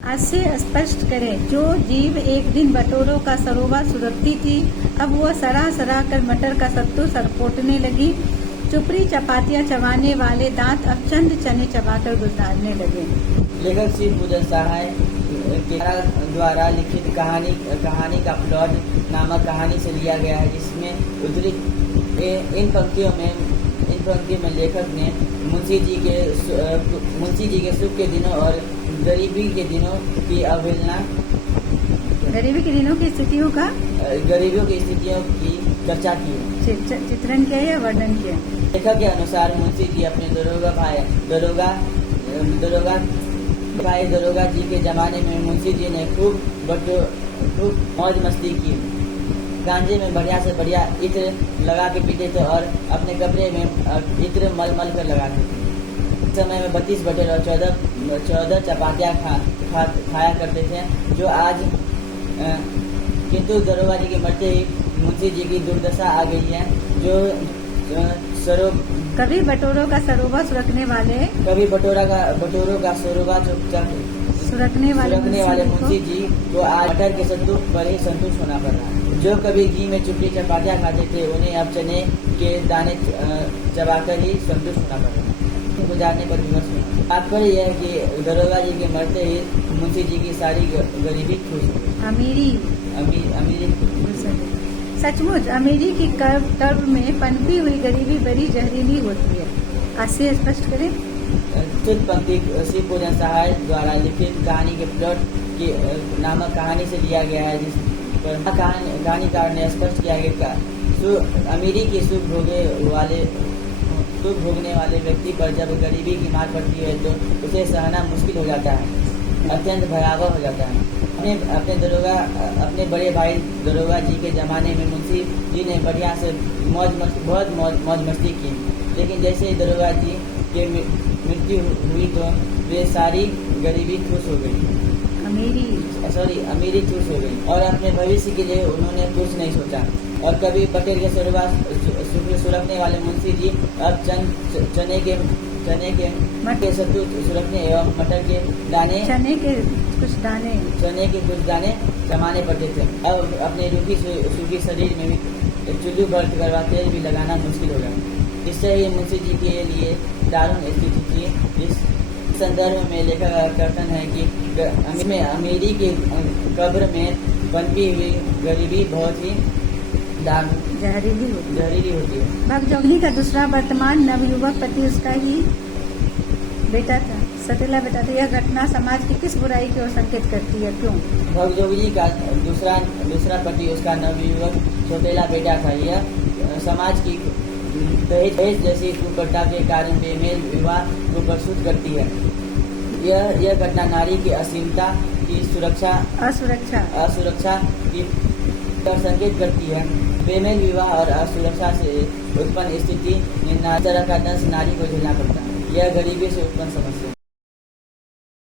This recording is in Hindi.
आज से स्पष्ट करें, जो जीव एक दिन बटोरों का सरोवा सुरखती थी, अब वह सरा सरा कर मटर का सत्तू सरपोटने लगी। चुपड़ी चपातियां चबाने वाले दांत अब चंद चने चबाकर गुजारने लगे। लेखक श्री पूजन सहाय के द्वारा लिखित कहानी का प्लॉट नामक कहानी से लिया गया है, जिसमें उद्धृत इन पंक्तियों में लेखक ने मुंशी जी के सुख के दिनों और गरीबी के दिनों की अवहेलना, गरीबी के दिनों की स्थितियों का गरीबियों की स्थितियों की चर्चा की, चित्रण किया या वर्णन किया। लेखक के अनुसार मुंशी जी अपने दरोगा जी के जमाने में मुंशी जी ने खूब मौज मस्ती की। गांजे में बढ़िया से बढ़िया इत्र लगा के पीते थे और अपने कपड़े में इत्र मल कर लगाते थे। इस समय में 32 बटेर और 14 चपातियाँ खाया करते थे, जो आज किंतु दरोगा जी के मरते ही मुंशी जी की दुर्दशा आ गई है। जो कभी बटोरों का सरोवा सुरखने वाले मुंशी जी को आज मटर के सत्तू पर ही संतुष्ट होना पड़ रहा है। जो कभी घी में चुपड़ी चपातियाँ खाते थे, उन्हें अब चने के दाने चबाकर ही संतुष्ट होना पड़ रहा है। गुजारने पर विवश होना। तात्पर्य यह है कि दरोगा जी के मरते ही मुंशी जी की सारी गरीबी खुश हो गई। अमीरी सचमुच अमीरी की कर्व में पनपी हुई गरीबी बड़ी जहरीली होती है। आज से स्पष्ट करें। शुद्ध पंक्ति श्री पूजन सहाय द्वारा लिखित कहानी के प्लॉट की नामक कहानी से लिया गया है, जिस पर कहानीकार ने स्पष्ट किया है अमीरी की सुख भोगने वाले व्यक्ति पर जब गरीबी की मार पड़ती है तो उसे सहना मुश्किल हो जाता है, अत्यंत भयावह हो जाता है। अपने बड़े भाई दरोगा जी के ज़माने में मुंशी जी ने बढ़िया से बहुत मौज मस्ती की, लेकिन जैसे ही दरोगा जी की मृत्यु हुई तो वे सारी गरीबी खुश हो गई, अमीरी खुश हो गई और अपने भविष्य के लिए उन्होंने कुछ नहीं सोचा। और कभी बटेर के सरोवा सुरखने वाले मुंशी जी अब चने के सत्तू सुरखने एवं मटर के दाने चने के कुछ दाने जमाने पड़ते थे। अब अपने सूखी शरीर में भी चुल्लू बर्थ करवा तेल भी लगाना मुश्किल हो गया। इससे ही मुंशी जी के लिए दारुण स्थिति थी। इस संदर्भ में लेखक का कथन है कि अमीरी की कब्र में पनपी हुई गरीबी बहुत ही जहरीली होती है। भगजोगनी का दूसरा वर्तमान नवयुवक पति उसका ही बेटा था, सतीला बेटा था। यह घटना समाज की किस बुराई की ओर संकेत करती है, क्यों? भगजोगनी का दूसरा पति उसका नवयुवक सतीला बेटा था। यह समाज की दहेज जैसी कुप्रथा के कारण बेमेल विवाह को प्रस्तुत करती है। यह घटना नारी की असीमता की असुरक्षा की संकेत करती है। बेमेल विवाह और असुरक्षा से उत्पन्न स्थिति में तरह का दंश नारी को झेलना पड़ता है। यह गरीबी से उत्पन्न समस्या